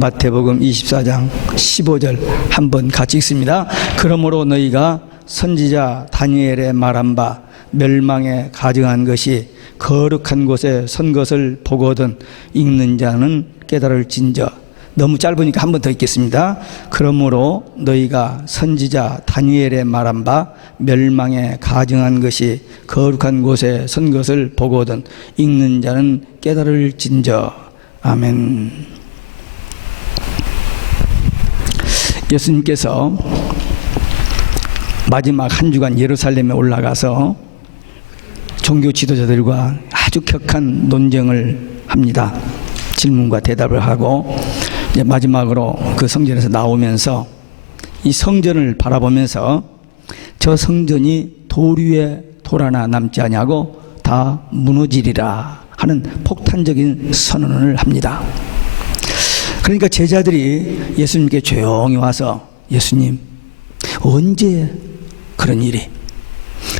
마태복음 24장 15절 한번 같이 읽습니다. 그러므로 너희가 선지자 다니엘의 말한 바 멸망에 가증한 것이 거룩한 곳에 선 것을 보거든 읽는 자는 깨달을진저. 너무 짧으니까 한 번 더 읽겠습니다. 그러므로 너희가 선지자 다니엘의 말한 바 멸망에 가증한 것이 거룩한 곳에 선 것을 보거든 읽는 자는 깨달을진저. 아멘. 예수님께서 마지막 한 주간 예루살렘에 올라가서 종교 지도자들과 아주 격한 논쟁을 합니다. 질문과 대답을 하고 이제 마지막으로 그 성전에서 나오면서 이 성전을 바라보면서 저 성전이 돌 위에 돌 하나 남지 아니하고 다 무너지리라 하는 폭탄적인 선언을 합니다. 그러니까 제자들이 예수님께 조용히 와서 예수님 언제 그런 일이,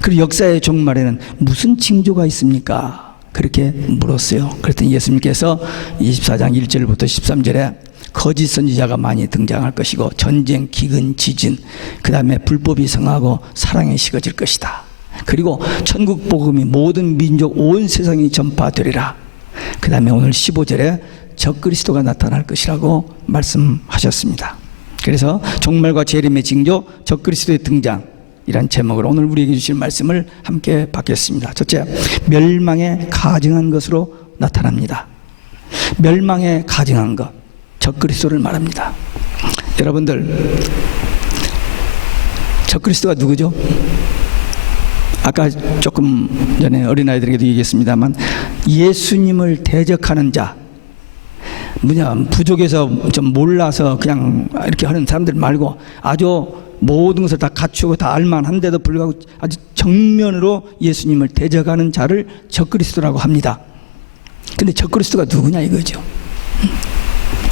그리고 역사의 종말에는 무슨 징조가 있습니까? 그렇게 물었어요. 그랬더니 예수님께서 24장 1절부터 13절에 거짓 선지자가 많이 등장할 것이고 전쟁, 기근, 지진, 그 다음에 불법이 성하고 사랑이 식어질 것이다. 그리고 천국 복음이 모든 민족 온 세상이 전파되리라. 그 다음에 오늘 15절에 적그리스도가 나타날 것이라고 말씀하셨습니다. 그래서 종말과 재림의 징조, 적그리스도의 등장, 이란 제목으로 오늘 우리에게 주실 말씀을 함께 받겠습니다. 첫째, 멸망에 가증한 것으로 나타납니다. 멸망에 가증한 것, 적그리스도를 말합니다. 여러분들, 적그리스도가 누구죠? 아까 조금 전에 어린아이들에게도 얘기했습니다만 예수님을 대적하는 자, 부족해서 좀 몰라서 그냥 이렇게 하는 사람들 말고 아주 모든 것을 다 갖추고 다 알만한데도 불구하고 아주 정면으로 예수님을 대적하는 자를 적그리스도라고 합니다. 근데 적그리스도가 누구냐 이거죠.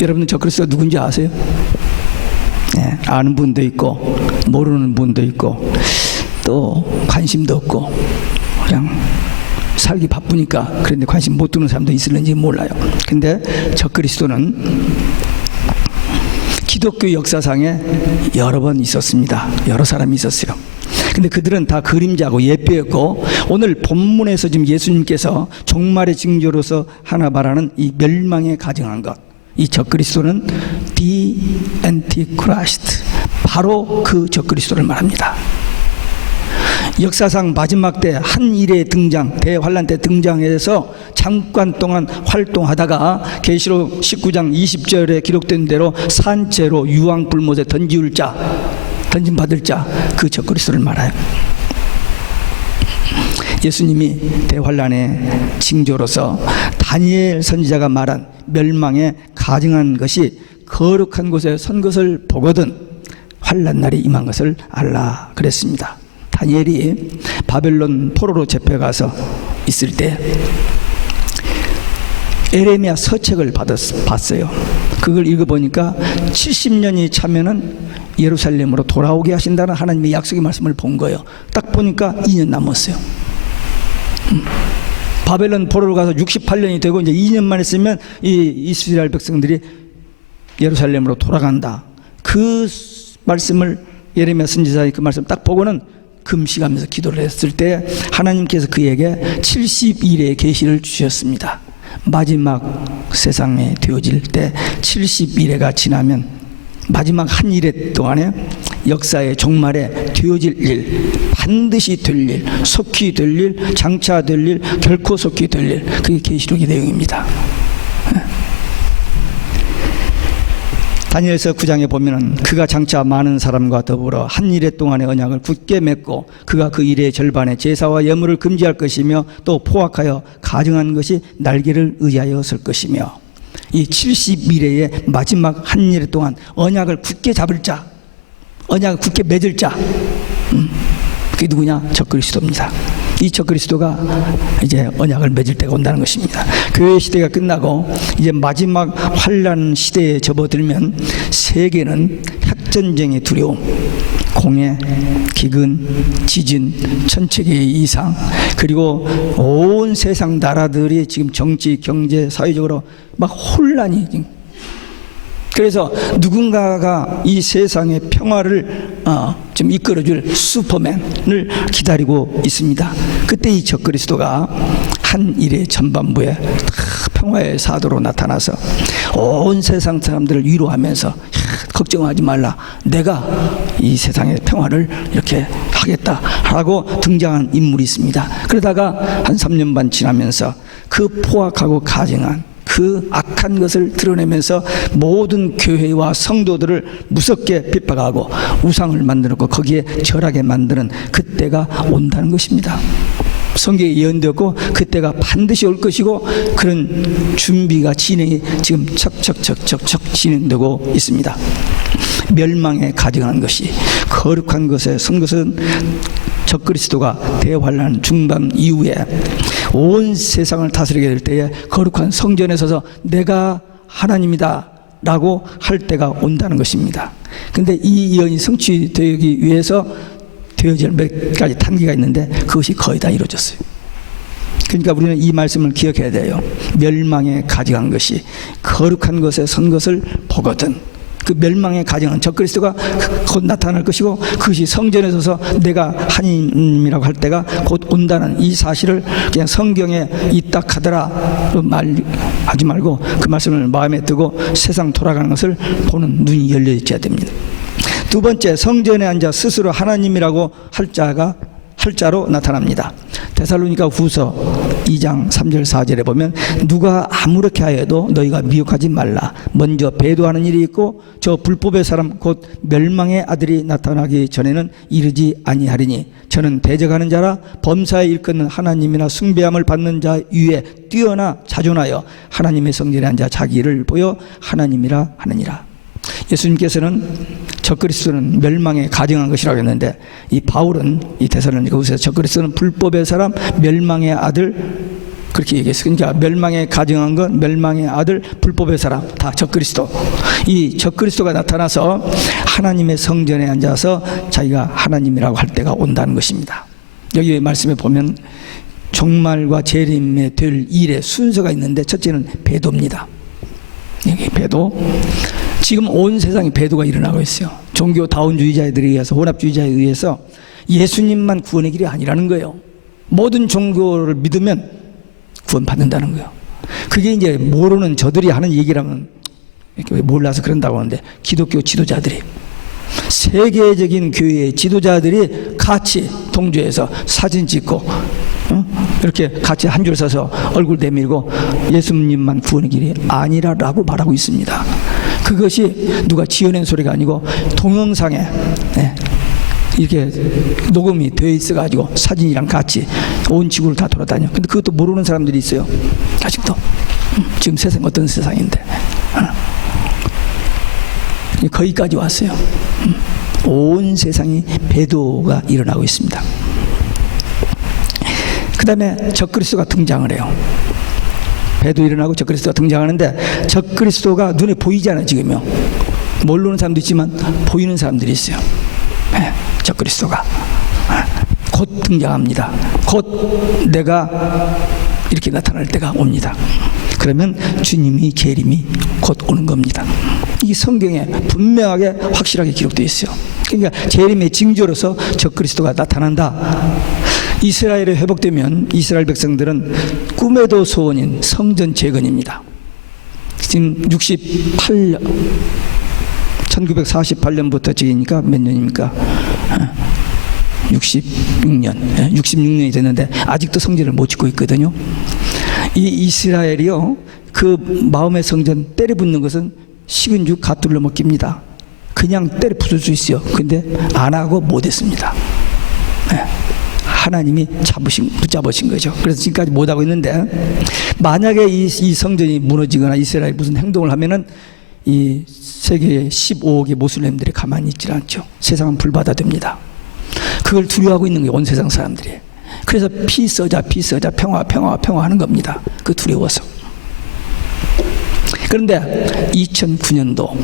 여러분은 적그리스도가 누군지 아세요? 네, 아는 분도 있고 모르는 분도 있고 또 관심도 없고 그냥 살기 바쁘니까 그런데 관심 못 두는 사람도 있을는지 몰라요. 근데 적그리스도는 기독교 역사상에 여러 번 있었습니다. 여러 사람이 있었어요. 근데 그들은 다 그림자고 예표였고 오늘 본문에서 지금 예수님께서 종말의 징조로서 하나 말하는 이 멸망에 가증한 것, 이 적그리스도는 The Antichrist, 바로 그 적그리스도를 말합니다. 역사상 마지막 때 한 일의 등장, 대환란 때 등장해서 잠깐 동안 활동하다가 계시록 19장 20절에 기록된 대로 산채로 유황불못에 던지울 자, 던짐받을 자, 그 적그리스도를 말해요. 예수님이 대환란의 징조로서 다니엘 선지자가 말한 멸망에 가증한 것이 거룩한 곳에 선 것을 보거든 환란 날이 임한 것을 알라 그랬습니다. 다니엘이 바벨론 포로로 잡혀가서 있을 때 에레미야 서책을 봤어요. 그걸 읽어보니까 70년이 차면은 예루살렘으로 돌아오게 하신다는 하나님의 약속의 말씀을 본 거예요. 딱 보니까 2년 남았어요. 바벨론 포로로 가서 68년이 되고 이제 2년 만에 쓰면 이 이스라엘 백성들이 예루살렘으로 돌아간다. 그 말씀을 예레미야 선지자의 그 말씀 딱 보고는 금식하면서 기도를 했을 때 하나님께서 그에게 70일의 계시를 주셨습니다. 마지막 세상에 되어질 때 70일회가 지나면 마지막 한 일회 동안에 역사의 종말에 되어질 일, 반드시 될 일, 속히 될 일, 장차 될 일, 결코 속히 될 일, 그게 계시록의 내용입니다. 다니엘서 9장에 보면은 그가 장차 많은 사람과 더불어 한 일회 동안의 언약을 굳게 맺고 그가 그 일의 절반에 제사와 예물을 금지할 것이며 또 포악하여 가증한 것이 날개를 의하여 설 것이며 이 70일의 마지막 한 일회 동안 언약을 굳게 잡을 자, 언약을 굳게 맺을 자, 그게 누구냐? 적그리스도입니다. 이 적그리스도가 이제 언약을 맺을 때가 온다는 것입니다. 교회 시대가 끝나고 이제 마지막 환란 시대에 접어들면 세계는 핵전쟁의 두려움, 공해, 기근, 지진, 천체계의 이상, 그리고 온 세상 나라들이 지금 정치, 경제, 사회적으로 막 혼란이, 그러니까 그래서 누군가가 이 세상의 평화를 좀 이끌어줄 슈퍼맨을 기다리고 있습니다. 그때 이 적그리스도가 한 일의 전반부에 평화의 사도로 나타나서 온 세상 사람들을 위로하면서 걱정하지 말라, 내가 이 세상의 평화를 이렇게 하겠다라고 등장한 인물이 있습니다. 그러다가 한 3년 반 지나면서 그 포악하고 가증한 그 악한 것을 드러내면서 모든 교회와 성도들을 무섭게 핍박하고 우상을 만들었고 거기에 절하게 만드는 그때가 온다는 것입니다. 성경에 예언되었고 그때가 반드시 올 것이고 그런 준비가 진행이 지금 척척척척척 진행되고 있습니다. 멸망에 가증한 것이 거룩한 것에 선 것은 적그리스도가 대환란 중반 이후에 온 세상을 다스리게 될 때에 거룩한 성전에 서서 내가 하나님이다 라고 할 때가 온다는 것입니다. 그런데 이 예언이 성취되기 위해서 되어질 몇 가지 단계가 있는데 그것이 거의 다 이루어졌어요. 그러니까 우리는 이 말씀을 기억해야 돼요. 멸망에 가증한 것이 거룩한 것에 선 것을 보거든. 그 멸망에 가증한 적그리스도가 곧 나타날 것이고 그것이 성전에 서서 내가 하나님이라고 할 때가 곧 온다는 이 사실을 그냥 성경에 있다 하더라 말하지 말고 그 말씀을 마음에 두고 세상 돌아가는 것을 보는 눈이 열려 있어야 됩니다. 두 번째, 성전에 앉아 스스로 하나님이라고 할 자로 나타납니다. 데살로니가 후서 2장 3절 4절에 보면 누가 아무렇게 하여도 너희가 미혹하지 말라. 먼저 배도하는 일이 있고 저 불법의 사람 곧 멸망의 아들이 나타나기 전에는 이르지 아니하리니 저는 대적하는 자라 범사에 일컫는 하나님이나 숭배함을 받는 자 위에 뛰어나 자존하여 하나님의 성전에 앉아 자기 일을 보여 하나님이라 하느니라. 예수님께서는 적그리스도는 멸망에 가증한 것이라고 했는데 이 바울은 이 데살로니가 후서에서 적그리스도는 불법의 사람, 멸망의 아들 그렇게 얘기했어요. 그러니까 멸망에 가증한 것, 멸망의 아들, 불법의 사람 다 적그리스도. 이 적그리스도가 나타나서 하나님의 성전에 앉아서 자기가 하나님이라고 할 때가 온다는 것입니다. 여기 말씀에 보면 종말과 재림에 될 일의 순서가 있는데 첫째는 배도입니다. 여기 배도. 지금 온 세상에 배도가 일어나고 있어요. 종교 다원주의자들에 의해서, 혼합주의자에 의해서 예수님만 구원의 길이 아니라는 거예요. 모든 종교를 믿으면 구원받는다는 거예요. 그게 이제 모르는 저들이 하는 얘기라면 몰라서 그런다고 하는데 기독교 지도자들이, 세계적인 교회의 지도자들이 같이 동조해서 사진 찍고 이렇게 같이 한 줄 서서 얼굴 내밀고 예수님만 구원의 길이 아니라라고 말하고 있습니다. 그것이 누가 지어낸 소리가 아니고 동영상에 이렇게 녹음이 되어 있어가지고 사진이랑 같이 온 지구를 다 돌아다녀. 근데 그것도 모르는 사람들이 있어요. 아직도. 지금 세상 어떤 세상인데. 거기까지 왔어요. 온 세상이 배도가 일어나고 있습니다. 그 다음에 적그리스도가 등장을 해요. 배도 일어나고 적그리스도가 등장하는데 적그리스도가 눈에 보이잖아요. 지금요. 모르는 사람도 있지만 보이는 사람들이 있어요. 적그리스도가 곧 등장합니다. 곧 내가 이렇게 나타날 때가 옵니다. 그러면 주님이 재림이 곧 오는 겁니다. 이 성경에 분명하게 확실하게 기록되어 있어요. 그러니까 재림의 징조로서 적그리스도가 나타난다. 이스라엘이 회복되면 이스라엘 백성들은 꿈에도 소원인 성전 재건입니다. 지금 1948년부터 지기니까 몇 년입니까? 66년이 됐는데 아직도 성전을 못 짓고 있거든요. 이 이스라엘이요, 그 마음의 성전 때려 붓는 것은 식은 죽 갓둘러 먹기입니다. 그냥 때려 부술 수 있어요. 근데 안 하고 못 했습니다. 하나님이 붙잡으신 거죠. 그래서 지금까지 못 하고 있는데, 만약에 이 성전이 무너지거나 이스라엘이 무슨 행동을 하면은 이 세계 15억의 모슬렘들이 가만히 있질 않죠. 세상은 불바다 됩니다. 그걸 두려워하고 있는 거예요, 온 세상 사람들이. 그래서 피 써자 평화 하는 겁니다. 그 두려워서. 그런데 2009년도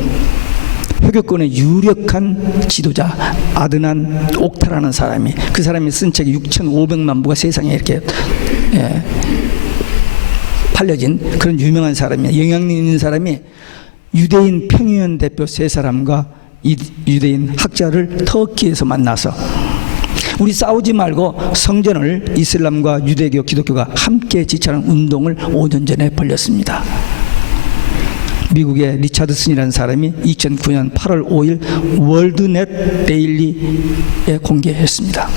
회교권의 유력한 지도자 아드난 옥타라는 사람이, 그 사람이 쓴 책이 6,500만 부가 세상에 이렇게 팔려진 그런 유명한 사람이에요. 영향력 있는 사람이 유대인 평의원 대표 3사람과 유대인 학자를 터키에서 만나서 우리 싸우지 말고 성전을 이슬람과 유대교, 기독교가 함께 지체하는 운동을 5년 전에 벌였습니다. 미국의 리차드슨이라는 사람이 2009년 8월 5일 월드넷 데일리에 공개했습니다.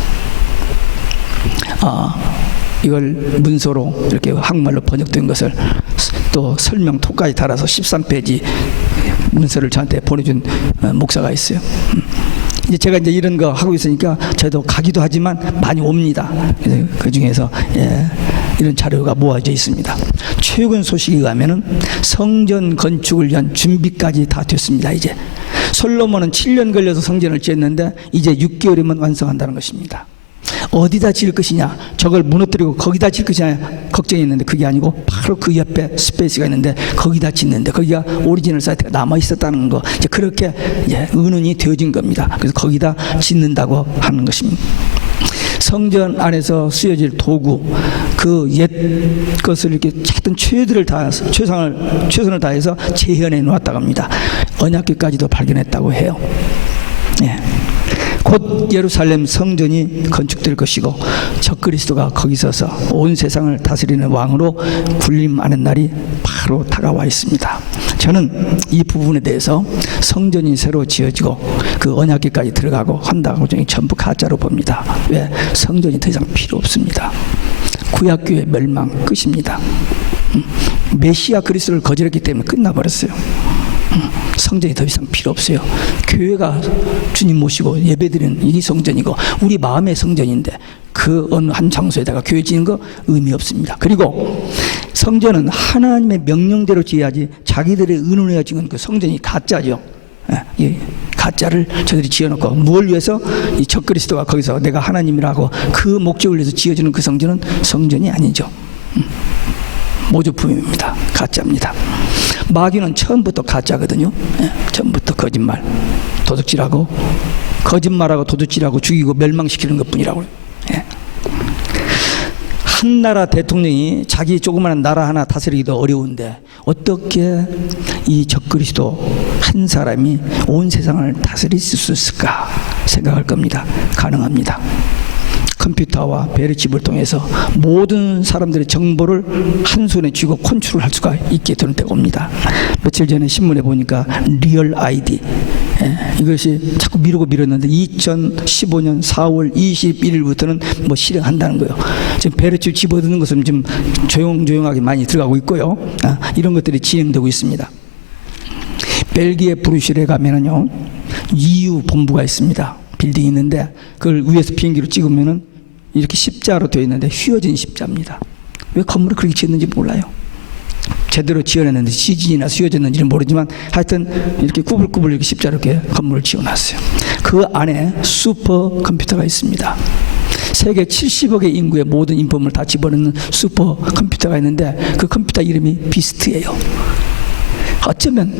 이걸 문서로 이렇게 한국말로 번역된 것을 또 설명토까지 달아서 13페이지 문서를 저한테 보내준 목사가 있어요. 이제 제가 이제 이런 거 하고 있으니까 저도 가기도 하지만 많이 옵니다. 그 중에서 이런 자료가 모아져 있습니다. 최근 소식에 의하면은 성전 건축을 위한 준비까지 다 됐습니다. 이제 솔로몬은 7년 걸려서 성전을 지었는데 이제 6개월이면 완성한다는 것입니다. 어디다 지을 것이냐, 저걸 무너뜨리고 거기다 지을 것이냐 걱정이 있는데 그게 아니고 바로 그 옆에 스페이스가 있는데 거기다 짓는데 거기가 오리지널 사이트가 남아 있었다는 거, 이제 그렇게 의논이 되어진 겁니다. 그래서 거기다 짓는다고 하는 것입니다. 성전 안에서 쓰여질 도구, 그 옛 것을 이렇게 하여튼 최선을 다해서 재현해 놓았다고 합니다. 언약궤까지도 발견했다고 해요. 곧 예루살렘 성전이 건축될 것이고 적그리스도가 거기 서서 온 세상을 다스리는 왕으로 군림하는 날이 바로 다가와 있습니다. 저는 이 부분에 대해서 성전이 새로 지어지고 그 언약궤까지 들어가고 한다고 저는 전부 가짜로 봅니다. 왜? 성전이 더 이상 필요 없습니다. 구약교회 멸망 끝입니다. 메시아 그리스도를 거절했기 때문에 끝나버렸어요. 성전이 더 이상 필요 없어요. 교회가 주님 모시고 예배드리는 이 성전이고 우리 마음의 성전인데 그 어느 한 장소에다가 교회 지는 거 의미 없습니다. 그리고 성전은 하나님의 명령대로 지어야지 자기들의 의논에 지은 그 성전이 가짜죠. 이 가짜를 저들이 지어놓고 무엇을 위해서? 이 적그리스도가 거기서 내가 하나님이라고 그 목적을 위해서 지어지는 그 성전은 성전이 아니죠. 모조품입니다. 가짜입니다. 마귀는 처음부터 가짜거든요. 처음부터 거짓말, 도둑질하고 거짓말하고 도둑질하고 죽이고 멸망시키는 것뿐이라고요. 한 나라 대통령이 자기 조그마한 나라 하나 다스리기도 어려운데 어떻게 이 적그리스도 한 사람이 온 세상을 다스릴 수 있을까 생각할 겁니다. 가능합니다. 컴퓨터와 베르칩을 통해서 모든 사람들의 정보를 한 손에 쥐고 컨트롤할 수가 있게 되는 때가 옵니다. 며칠 전에 신문에 보니까 리얼 아이디, 이것이 자꾸 미뤘는데 2015년 4월 21일부터는 뭐 실행한다는 거예요. 지금 베르칩 집어드는 것은 좀 조용하게 많이 들어가고 있고요. 이런 것들이 진행되고 있습니다. 벨기에 브뤼셀에 가면은요, EU 본부가 있습니다. 빌딩이 있는데 그걸 위에서 비행기로 찍으면은 이렇게 십자로 되어 있는데 휘어진 십자입니다. 왜 건물을 그렇게 지었는지 몰라요. 제대로 지어냈는지 지진이나 휘어졌는지는 모르지만 하여튼 이렇게 꾸불꾸불 이렇게 십자로 이렇게 건물을 지어놨어요. 그 안에 슈퍼컴퓨터가 있습니다. 세계 70억의 인구의 모든 인폼을 다 집어넣는 슈퍼컴퓨터가 있는데 그 컴퓨터 이름이 비스트예요. 어쩌면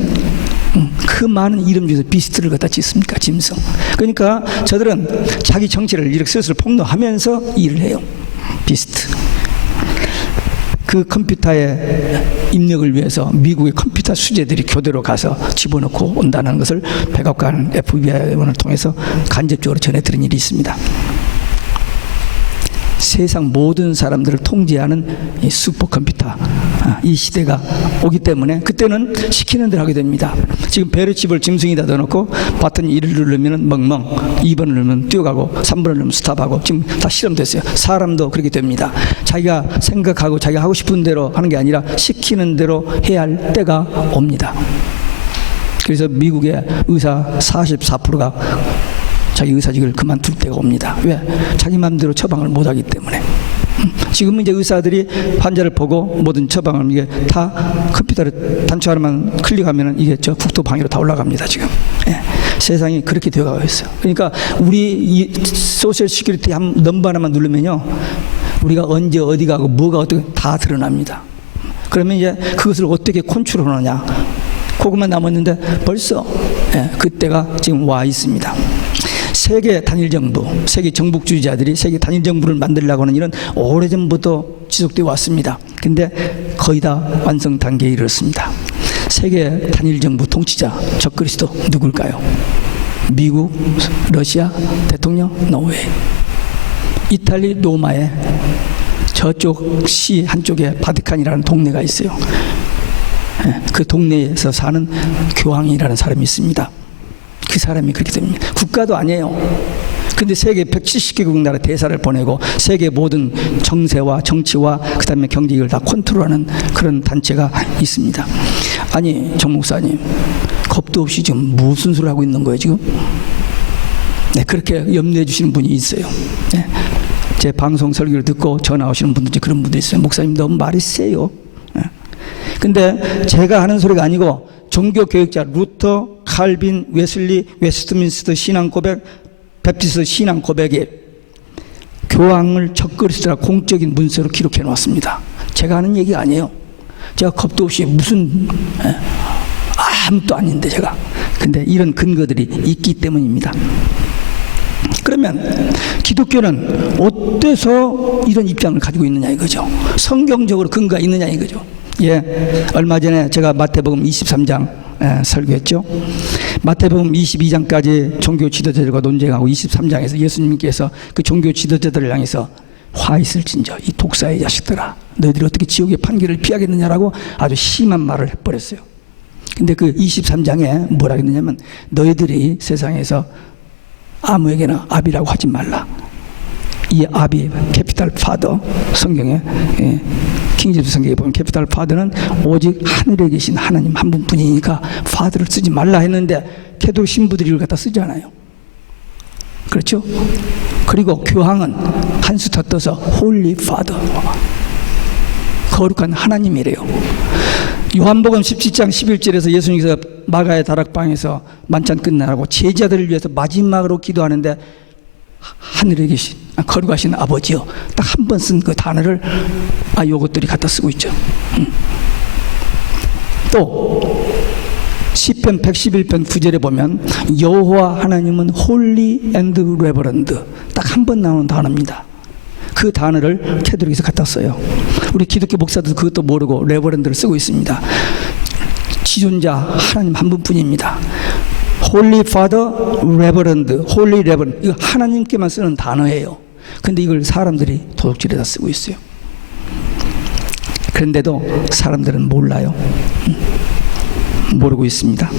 그 많은 이름 중에서 비스트를 갖다 짓습니까? 짐승. 그러니까 저들은 자기 정체를 이렇게 스스로 폭로하면서 일을 해요. 비스트. 그 컴퓨터의 입력을 위해서 미국의 컴퓨터 수재들이 교대로 가서 집어넣고 온다는 것을 백악관 FBI원을 통해서 간접적으로 전해드린 일이 있습니다. 세상 모든 사람들을 통제하는 이 슈퍼컴퓨터, 이 시대가 오기 때문에 그때는 시키는 대로 하게 됩니다. 지금 베르칩을 짐승에다 넣어놓고 버튼 1을 누르면 멍멍, 2번을 누르면 뛰어가고 3번을 누르면 스탑하고 지금 다 실험됐어요. 사람도 그렇게 됩니다. 자기가 생각하고 자기가 하고 싶은 대로 하는 게 아니라 시키는 대로 해야 할 때가 옵니다. 그래서 미국의 의사 44%가 자기 의사직을 그만둘 때가 옵니다. 왜? 자기 마음대로 처방을 못하기 때문에. 지금은 이제 의사들이 환자를 보고 모든 처방을 이게 다 컴퓨터를 단추 하나만 클릭하면 이게 저 국토 방위로 다 올라갑니다. 지금. 세상이 그렇게 되어가고 있어요. 그러니까 우리 이 소셜 시큐리티 한 넘버 하나만 누르면요, 우리가 언제 어디 가고 뭐가 어떻게 다 드러납니다. 그러면 이제 그것을 어떻게 컨트롤하느냐, 그것만 남았는데 벌써 그때가 지금 와 있습니다. 세계 단일 정부, 세계 정복주의자들이 세계 단일 정부를 만들려고 하는 일은 오래전부터 지속되어 왔습니다. 근데 거의 다 완성 단계에 이르렀습니다. 세계 단일 정부 통치자 적그리스도 누굴까요? 미국, 러시아 대통령, 노르웨이. 이탈리 로마에 저쪽 시 한쪽에 바티칸이라는 동네가 있어요. 그 동네에서 사는 교황이라는 사람이 있습니다. 그 사람이 그렇게 됩니다. 국가도 아니에요. 근데 세계 170개국 나라 대사를 보내고 세계 모든 정세와 정치와 그 다음에 경제를 다 컨트롤하는 그런 단체가 있습니다. 아니 정 목사님, 겁도 없이 지금 무슨 소리를 하고 있는 거예요 지금? 네, 그렇게 염려해 주시는 분이 있어요. 네, 제 방송 설교를 듣고 전화 오시는 분들, 그런 분들 있어요. 목사님 너무 말이 세요. 네. 근데 제가 하는 소리가 아니고 종교교육자 루터, 칼빈, 웨슬리, 웨스트민스터 신앙 고백, 베프티스트 신앙 고백에 교황을 적그리스도라 공적인 문서로 기록해 놓았습니다. 제가 하는 얘기가 아니에요. 제가 겁도 없이 무슨 아무것도 아닌데 제가. 근데 이런 근거들이 있기 때문입니다. 그러면 기독교는 어때서 이런 입장을 가지고 있느냐 이거죠. 성경적으로 근거가 있느냐 이거죠. 예, 얼마 전에 제가 마태복음 23장 설교했죠. 마태복음 22장까지 종교 지도자들과 논쟁하고 23장에서 예수님께서 그 종교 지도자들을 향해서 화 있을진저 이 독사의 자식들아, 너희들이 어떻게 지옥의 판결을 피하겠느냐라고 아주 심한 말을 해버렸어요. 근데 그 23장에 뭐라 했느냐면 너희들이 세상에서 아무에게나 아비라고 하지 말라. 이 아비, 캐피탈 파더, 성경에 킹제임스 성경에 보면 캐피탈 파더는 오직 하늘에 계신 하나님 한 분뿐이니까 파더를 쓰지 말라 했는데 캐톨릭 신부들이 이걸 갖다 쓰잖아요. 그렇죠? 그리고 교황은 한 수 더 떠서 홀리 파더, 거룩한 하나님이래요. 요한복음 17장 11절에서 예수님께서 마가의 다락방에서 만찬 끝나라고 제자들을 위해서 마지막으로 기도하는데 하늘에 계신 거룩하신 아버지요, 딱 한 번 쓴 그 단어를 요것들이 갖다 쓰고 있죠. 또 시편 111편 9절에 보면 여호와 하나님은 홀리 앤드 레버런드, 딱 한 번 나오는 단어입니다. 그 단어를 캐톨릭에서 갖다 써요. 우리 기독교 목사들도 그것도 모르고 레버런드를 쓰고 있습니다. 지존자 하나님 한 분뿐입니다. 홀리 파더, 레버런드, 홀리 레버런드, 이거 하나님께만 쓰는 단어예요. 근데 이걸 사람들이 도둑질에다 쓰고 있어요. 그런데도 사람들은 몰라요. 모르고 있습니다.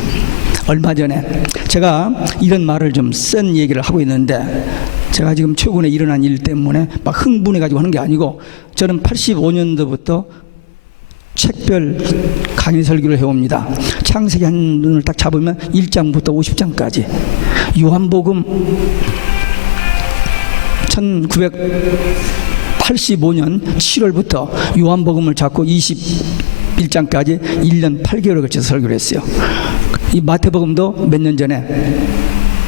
얼마 전에 제가 이런 말을 좀 센 얘기를 하고 있는데, 제가 지금 최근에 일어난 일 때문에 막 흥분해가지고 하는 게 아니고, 저는 85년도부터 책별 강의 설교를 해옵니다. 창세기 한 눈을 딱 잡으면 1장부터 50장까지. 요한복음 1985년 7월부터 요한복음을 잡고 21장까지 1년 8개월에 걸쳐서 설교를 했어요. 이 마태복음도 몇 년 전에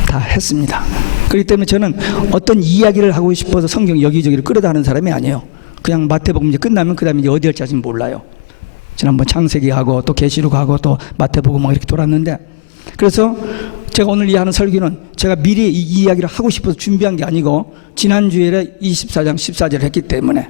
다 했습니다. 그렇기 때문에 저는 어떤 이야기를 하고 싶어서 성경 여기저기를 끌어다 하는 사람이 아니에요. 그냥 마태복음 이제 끝나면 그 다음에 이제 어디 할지 몰라요. 지난번 창세기하고 또 계시록하고 또 마태복음 이렇게 돌았는데, 그래서 제가 오늘 이 하는 설교는 제가 미리 이 이야기를 하고 싶어서 준비한 게 아니고, 지난주에 24장 14절을 했기 때문에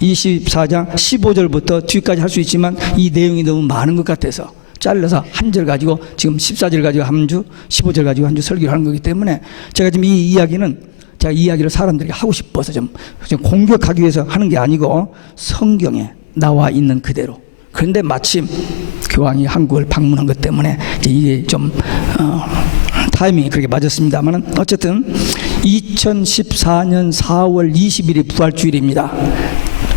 24장 15절부터 뒤까지 할 수 있지만 이 내용이 너무 많은 것 같아서 잘라서 한 절 가지고 지금 14절 가지고 한 주, 15절 가지고 한 주 설교를 하는 거기 때문에, 제가 지금 이 이야기는 제가 이 이야기를 사람들에게 하고 싶어서 좀 공격하기 위해서 하는 게 아니고 성경에 나와 있는 그대로. 그런데 마침 교황이 한국을 방문한 것 때문에 이게 좀 타이밍이 그렇게 맞았습니다만, 어쨌든 2014년 4월 20일이 부활주일입니다.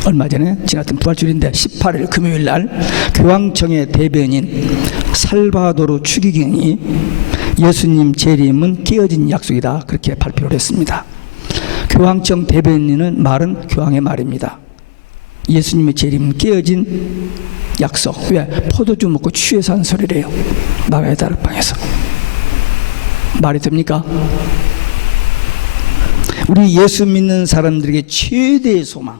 얼마 전에 지났던 부활주일인데 18일 금요일 날 교황청의 대변인 살바도르 추기경이 예수님 재림은 깨어진 약속이다, 그렇게 발표를 했습니다. 교황청 대변인은 말은 교황의 말입니다. 예수님의 재림은 깨어진 약속. 왜? 포도주 먹고 취해서 한 소리래요. 마가의 다락방에서. 말이 됩니까? 우리 예수 믿는 사람들에게 최대의 소망,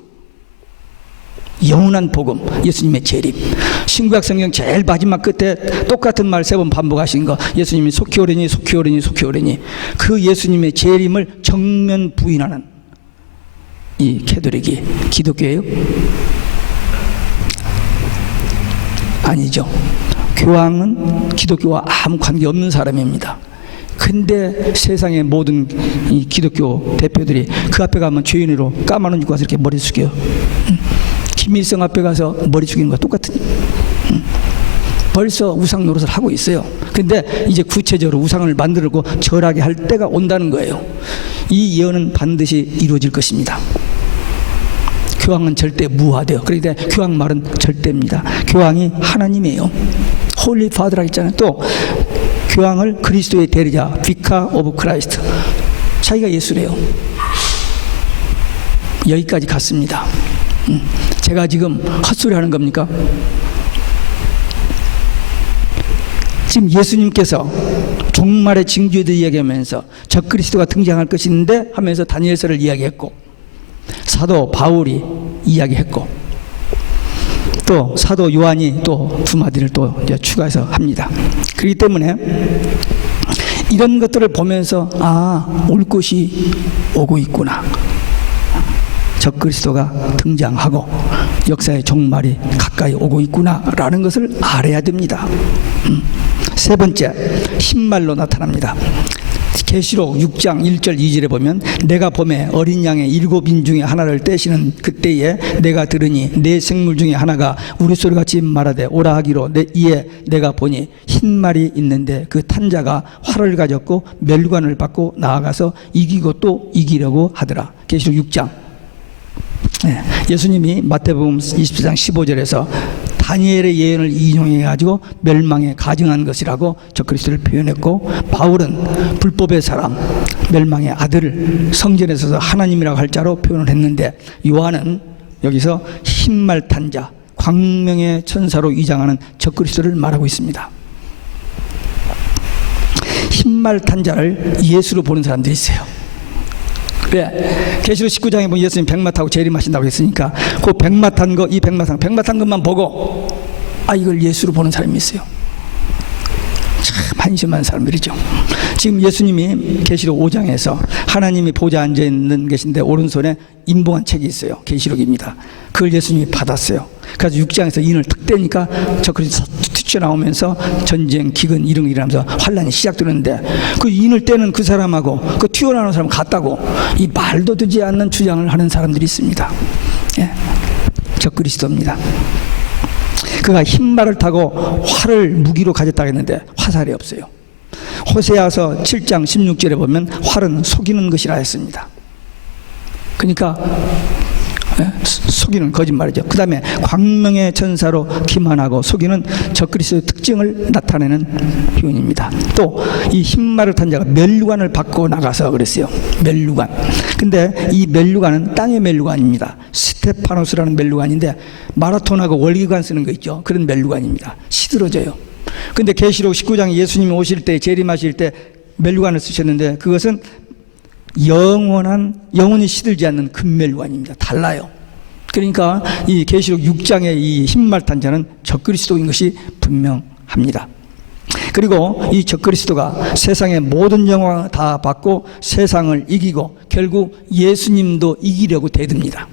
영원한 복음, 예수님의 재림. 신구약 성경 제일 마지막 끝에 똑같은 말 3번 반복하신 거, 예수님이 속히 오리니 속히 오리니 속히 오리니, 그 예수님의 재림을 정면 부인하는 이 캐톨릭이 기독교예요? 아니죠. 교황은 기독교와 아무 관계 없는 사람입니다. 근데 세상의 모든 이 기독교 대표들이 그 앞에 가면 죄인으로 까만 옷 입고 와서 이렇게 머리 숙여요. 김일성 앞에 가서 머리 숙이는 거와 똑같은. 벌써 우상 노릇을 하고 있어요. 근데 이제 구체적으로 우상을 만들고 절하게 할 때가 온다는 거예요. 이 예언은 반드시 이루어질 것입니다. 교황은 절대 무화돼요. 그런데 교황 말은 절대입니다. 교황이 하나님이에요. 홀리 파더라 했잖아요. 또 교황을 그리스도의 대리자, 비카 오브 크라이스트, 자기가 예수래요. 여기까지 갔습니다. 제가 지금 헛소리 하는 겁니까? 지금 예수님께서 종말의 징조에 대해 이야기하면서 적그리스도가 등장할 것인데 하면서 다니엘서를 이야기했고, 사도 바울이 이야기했고, 또 사도 요한이 또 두 마디를 또 추가해서 합니다. 그렇기 때문에 이런 것들을 보면서 올 것이 오고 있구나, 적그리스도가 등장하고 역사의 종말이 가까이 오고 있구나 라는 것을 알아야 됩니다. 세 번째, 흰말로 나타납니다. 계시록 6장 1절 2절에 보면 내가 봄에 어린 양의 7인 중에 하나를 떼시는 그때에 내가 들으니 네 생물 중에 하나가 우리소리같이 말하되 오라 하기로 이에 내가 보니 흰말이 있는데 그 탄자가 활을 가졌고 멸관을 받고 나아가서 이기고 또 이기려고 하더라. 계시록 6장. 예수님이 마태복음 24장 15절에서 다니엘의 예언을 인용해 가지고 멸망에 가증한 것이라고 적그리스도를 표현했고, 바울은 불법의 사람, 멸망의 아들을 성전에 서서 하나님이라고 할 자로 표현을 했는데, 요한은 여기서 흰말 탄자, 광명의 천사로 위장하는 적그리스도를 말하고 있습니다. 흰말 탄자를 예수로 보는 사람들이 있어요. 왜? 계시록 19장에 보면 예수님 백마 타고 재림하신다고 했으니까 그 백마 탄 거, 이 백마 탄 것만 보고 이걸 예수로 보는 사람이 있어요. 참 한심한 사람들이죠. 지금 예수님이 계시록 5장에서 하나님이 보좌 앉아 있는 계신데 오른손에 인봉한 책이 있어요. 계시록입니다. 그걸 예수님이 받았어요. 그래서 6장에서 인을 탁 떼니까 적그리스도 튀어나오면서 전쟁, 기근 이런 게 일어나면서 환란이 시작되는데, 그 인을 떼는 그 사람하고 그 튀어나오는 사람 같다고 이 말도 되지 않는 주장을 하는 사람들이 있습니다. 적그리스도입니다. 그가 흰말을 타고 활을 무기로 가졌다고 했는데 화살이 없어요. 호세아서 7장 16절에 보면 활은 속이는 것이라 했습니다. 그러니까 속이는 거짓말이죠. 그 다음에 광명의 천사로 기만하고 속이는 적그리스도의 특징을 나타내는 표현입니다. 또 이 흰말을 탄 자가 멸류관을 받고 나가서 그랬어요. 멸류관. 근데 이 멸류관은 땅의 멸류관입니다. 스테파노스라는 멸류관인데 마라톤하고 월기관 쓰는 거 있죠. 그런 멸류관입니다. 시들어져요. 근데 계시록 19장에 예수님이 오실 때, 재림하실 때 멸류관을 쓰셨는데 그것은 영원히 시들지 않는 금멸관입니다. 달라요. 그러니까 이 계시록 6장의 이 흰말 탄자는 적그리스도인 것이 분명합니다. 그리고 이 적그리스도가 세상의 모든 영광을 다 받고 세상을 이기고 결국 예수님도 이기려고 대듭니다.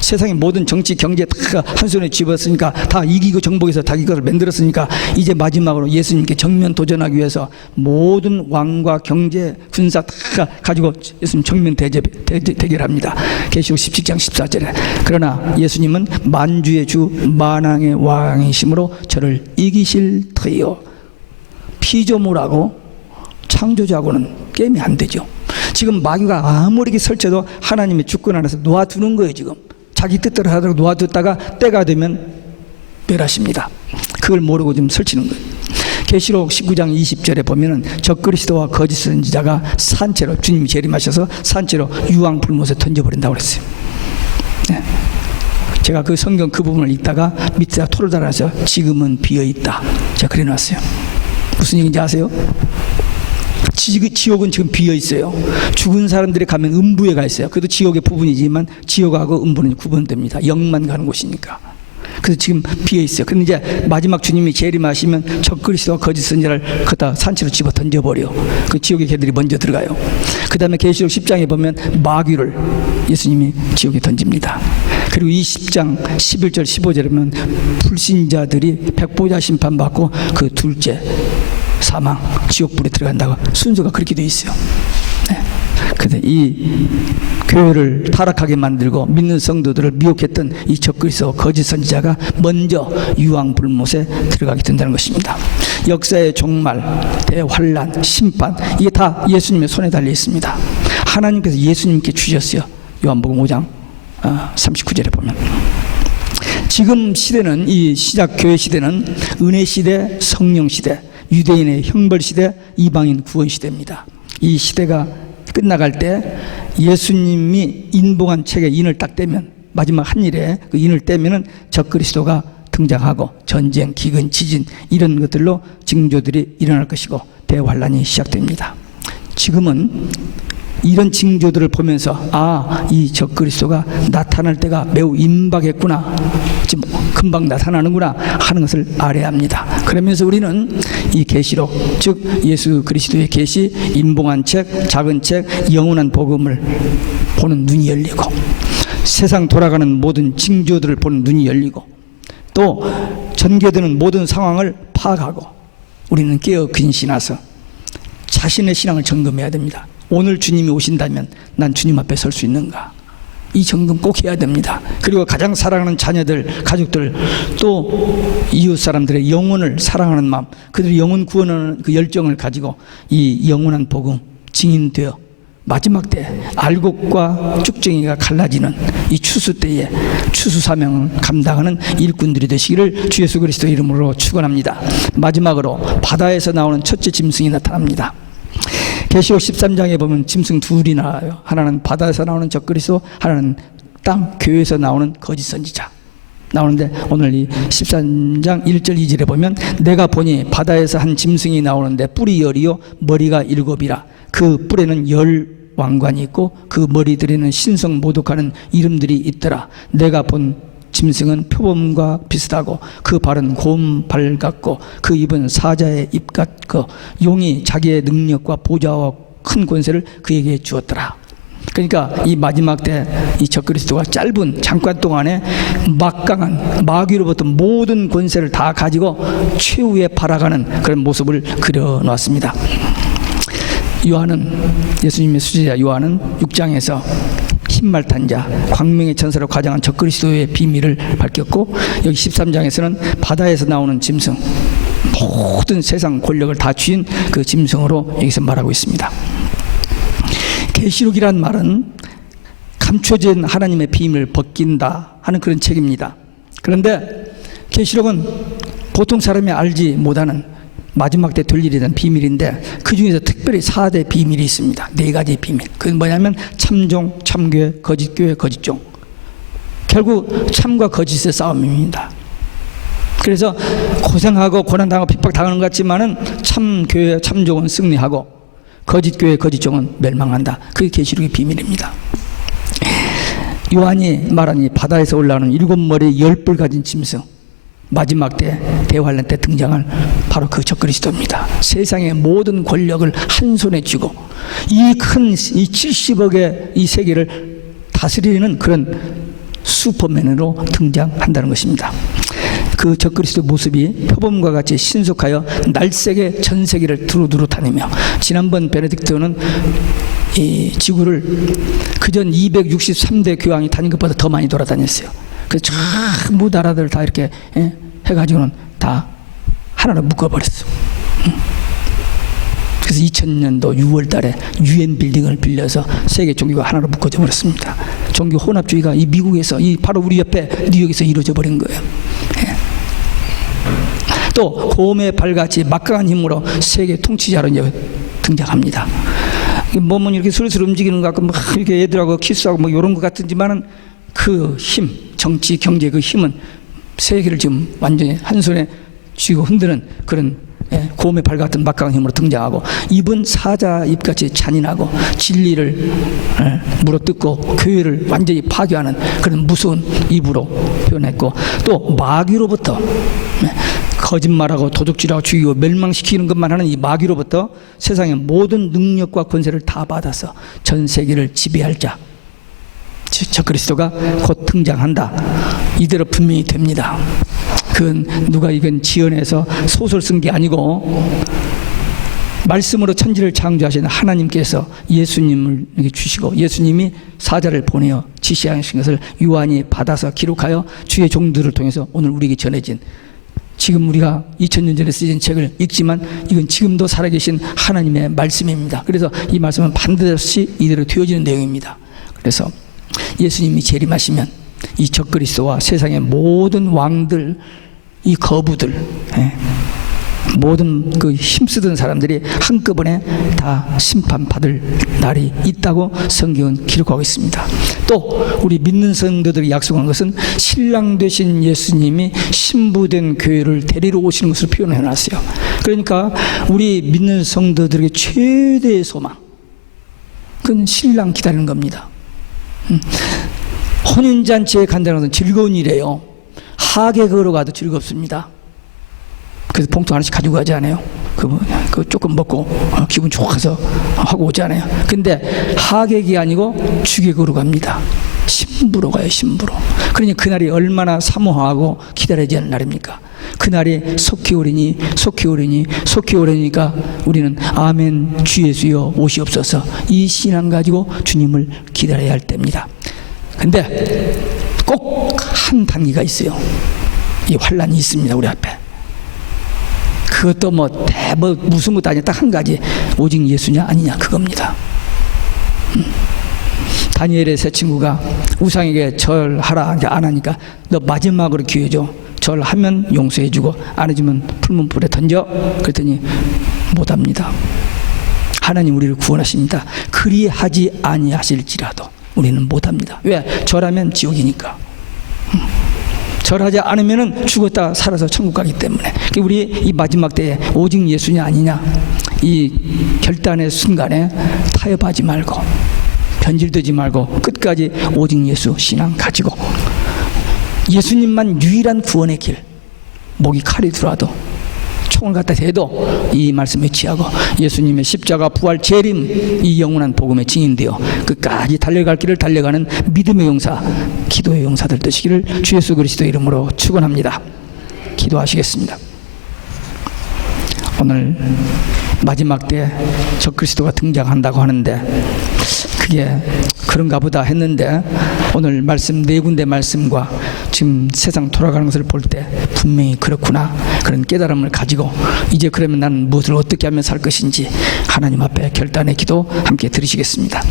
세상의 모든 정치, 경제 다 한 손에 쥐었으니까 다 이기고 정복해서 자기 것을 만들었으니까 이제 마지막으로 예수님께 정면 도전하기 위해서 모든 왕과 경제, 군사 다 가지고 예수님 정면 대결합니다. 계시록 17장 14절에 그러나 예수님은 만주의 주 만왕의 왕이심으로 저를 이기실 터이요. 피조물하고 창조주하고는 게임이 안 되죠. 지금 마귀가 아무리 설쳐도 하나님의 주권 안에서 놓아두는 거예요. 지금 자기 뜻대로 하도록 놓아뒀다가 때가 되면 멸하십니다. 그걸 모르고 지금 설치는 거예요. 계시록 19장 20절에 보면은 적그리스도와 거짓 선지자가 산채로, 주님이 재림하셔서 산채로 유황 불못에 던져버린다고 그랬어요. 제가 그 성경 그 부분을 읽다가 밑에다 토를 달아서 지금은 비어있다, 제가 그래놨어요. 무슨 얘기인지 아세요? 지옥은 지금 비어있어요. 죽은 사람들이 가면 음부에 가 있어요. 그래도 지옥의 부분이지만 지옥하고 음부는 구분됩니다. 영만 가는 곳이니까. 그래서 지금 비어있어요. 근데 이제 마지막 주님이 재림하시면 적그리스도와 거짓 선지자를 그다 산채로 집어 던져버려. 그 지옥의 개들이 먼저 들어가요. 그 다음에 계시록 10장에 보면 마귀를 예수님이 지옥에 던집니다. 그리고 20장 11절 15절에 보면 불신자들이 백보자 심판받고 그 둘째 사망 지옥불에 들어간다고 순서가 그렇게 되어 있어요. 네. 근데 이 교회를 타락하게 만들고 믿는 성도들을 미혹했던 이 적그리스도 거짓 선지자가 먼저 유황불못에 들어가게 된다는 것입니다. 역사의 종말, 대환란, 심판, 이게 다 예수님의 손에 달려 있습니다. 하나님께서 예수님께 주셨어요. 요한복음 5장 39절에 보면 지금 시대는, 이 시작 교회 시대는 은혜 시대, 성령 시대, 유대인의 형벌 시대, 이방인 구원 시대입니다. 이 시대가 끝나갈 때 예수님이 인봉한 책에 인을 딱 떼면, 마지막 한 일에 그 인을 떼면은 적그리스도가 등장하고 전쟁, 기근, 지진 이런 것들로 징조들이 일어날 것이고 대환란이 시작됩니다. 지금은 이런 징조들을 보면서 이 적그리스도가 나타날 때가 매우 임박했구나, 지금 금방 나타나는구나 하는 것을 알아야 합니다. 그러면서 우리는 이 계시록, 즉 예수 그리스도의 계시, 임봉한 책, 작은 책, 영원한 복음을 보는 눈이 열리고, 세상 돌아가는 모든 징조들을 보는 눈이 열리고, 또 전개되는 모든 상황을 파악하고 우리는 깨어 근신하서 자신의 신앙을 점검해야 됩니다. 오늘 주님이 오신다면 난 주님 앞에 설 수 있는가? 이 점검 꼭 해야 됩니다. 그리고 가장 사랑하는 자녀들, 가족들, 또 이웃 사람들의 영혼을 사랑하는 마음, 그들의 영혼 구원하는 그 열정을 가지고 이 영원한 복음 증인되어 마지막 때 알곡과 쭉정이가 갈라지는 이 추수 때에 추수 사명을 감당하는 일꾼들이 되시기를 주 예수 그리스도 이름으로 축원합니다. 마지막으로 바다에서 나오는 첫째 짐승이 나타납니다. 계시록 13장에 보면 짐승 둘이 나와요. 하나는 바다에서 나오는 적그리스도, 하나는 땅 교회에서 나오는 거짓 선지자 나오는데, 오늘 이 13장 1절 2절에 보면 내가 보니 바다에서 한 짐승이 나오는데 뿔이 열이요 머리가 7이라. 그 뿔에는 10왕관이 있고 그 머리들에는 신성 모독하는 이름들이 있더라. 내가 본 짐승은 표범과 비슷하고 그 발은 곰발 같고 그 입은 사자의 입 같고 용이 자기의 능력과 보좌와 큰 권세를 그에게 주었더라. 그러니까 이 마지막 때 이 적그리스도가 짧은 잠깐 동안에 막강한 마귀로부터 모든 권세를 다 가지고 최후에 발아가는 그런 모습을 그려놨습니다. 요한은, 예수님의 수제자 요한은 6장에서 흰말 탄 자, 광명의 천사로 가장한 적그리스도의 비밀을 밝혔고, 여기 13장에서는 바다에서 나오는 짐승, 모든 세상 권력을 다 쥐인 그 짐승으로 여기서 말하고 있습니다. 계시록이란 말은 감춰진 하나님의 비밀을 벗긴다 하는 그런 책입니다. 그런데 계시록은 보통 사람이 알지 못하는 마지막 때 될 일에 대한 비밀인데, 그 중에서 특별히 4대 비밀이 있습니다. 4가지 비밀. 그건 뭐냐면 참종, 참교회, 거짓교회, 거짓종. 결국 참과 거짓의 싸움입니다. 그래서 고생하고 고난당하고 핍박당하는 것 같지만은 참교회, 참종은 승리하고 거짓교회, 거짓종은 멸망한다. 그게 계시록의 비밀입니다. 요한이 말하니 바다에서 올라오는 7머리 10뿔 가진 짐승, 마지막 때 대환란 때 등장할 바로 그 적그리스도입니다. 세상의 모든 권력을 한 손에 쥐고 이 큰 이 70억의 이 세계를 다스리는 그런 슈퍼맨으로 등장한다는 것입니다. 그 적그리스도 모습이 표범과 같이 신속하여 날쌔게 전 세계를 두루두루 다니며, 지난번 베네딕토는 이 지구를 그전 263대 교황이 다닌 것보다 더 많이 돌아다녔어요. 그래서 전부 나라들 다 이렇게 해가지고는 다 하나로 묶어버렸어. 그래서 2000년도 6월 달에 UN 빌딩을 빌려서 세계 종교가 하나로 묶어져 버렸습니다. 종교 혼합주의가 이 미국에서, 이 바로 우리 옆에 뉴욕에서 이루어져 버린 거예요. 또 곰의 발같이 막강한 힘으로 세계 통치자로 이제 등장합니다. 몸은 이렇게 슬슬 움직이는 것 같고 막 이렇게 애들하고 키스하고 뭐 이런 것 같은지만은 그 힘, 정치, 경제 그 힘은 세계를 지금 완전히 한 손에 쥐고 흔드는 그런 곰의 발 같은 막강한 힘으로 등장하고, 입은 사자 입같이 잔인하고 진리를 물어뜯고 교회를 완전히 파괴하는 그런 무서운 입으로 표현했고, 또 마귀로부터 거짓말하고 도둑질하고 죽이고 멸망시키는 것만 하는 이 마귀로부터 세상의 모든 능력과 권세를 다 받아서 전 세계를 지배할 자, 적그리스도가 곧 등장한다. 이대로 분명히 됩니다. 그건 누가 이건 지어내서 소설 쓴 게 아니고 말씀으로 천지를 창조하신 하나님께서 예수님을 주시고 예수님이 사자를 보내어 지시하신 것을 요한이 받아서 기록하여 주의 종들을 통해서 오늘 우리에게 전해진, 지금 우리가 2000년 전에 쓰인 책을 읽지만 이건 지금도 살아계신 하나님의 말씀입니다. 그래서 이 말씀은 반드시 이대로 되어지는 내용입니다. 그래서 예수님이 재림하시면 이 적그리스도와 세상의 모든 왕들, 이 거부들, 모든 그 힘쓰던 사람들이 한꺼번에 다 심판받을 날이 있다고 성경은 기록하고 있습니다. 또 우리 믿는 성도들이 약속한 것은 신랑 되신 예수님이 신부된 교회를 데리러 오시는 것을 표현해 놨어요. 그러니까 우리 믿는 성도들에게 최대의 소망, 그건 신랑 기다리는 겁니다. 혼인잔치에 간다는 것은 즐거운 일이에요. 하계 걸어가도 즐겁습니다. 그래서 봉투 하나씩 가지고 가지 않아요? 그거 조금 먹고 기분 좋아서 하고 오지 않아요? 근데 하객이 아니고 주객으로 갑니다. 신부로 가요, 신부로. 그러니 그날이 얼마나 사모하고 기다려야 하는 날입니까? 그날이 속히 오리니 속히 오리니 속히 오리니까 우리는 아멘 주 예수여 오시옵소서, 이 신앙 가지고 주님을 기다려야 할 때입니다. 근데 꼭 한 단계가 있어요. 이 환란이 있습니다, 우리 앞에. 그것도 무슨 것도 아니야. 딱 한 가지, 오직 예수냐 아니냐, 그겁니다. 다니엘의 세 친구가 우상에게 절하라 안 하니까 너 마지막으로 기회 줘. 절하면 용서해주고 안 해주면 풀문불에 던져. 그랬더니 못합니다. 하나님 우리를 구원하십니다. 그리하지 아니하실지라도 우리는 못합니다. 왜? 절하면 지옥이니까. 절하지 않으면 죽었다 살아서 천국 가기 때문에. 우리 이 마지막 때에 오직 예수냐 아니냐, 이 결단의 순간에 타협하지 말고 변질되지 말고 끝까지 오직 예수 신앙 가지고 예수님만 유일한 구원의 길, 목이 칼이 들어와도 총을 갖다 대도 이 말씀에 취하고 예수님의 십자가 부활 재림, 이 영원한 복음에 증인되어 끝까지 달려갈 길을 달려가는 믿음의 용사, 기도의 용사들 되시기를 주 예수 그리스도 이름으로 축원합니다. 기도하시겠습니다. 오늘 마지막 때 적그리스도가 등장한다고 하는데 그게 그런가 보다 했는데 오늘 말씀 네 군데 말씀과 지금 세상 돌아가는 것을 볼 때 분명히 그렇구나, 그런 깨달음을 가지고 이제 그러면 나는 무엇을 어떻게 하면 살 것인지 하나님 앞에 결단의 기도 함께 드리시겠습니다.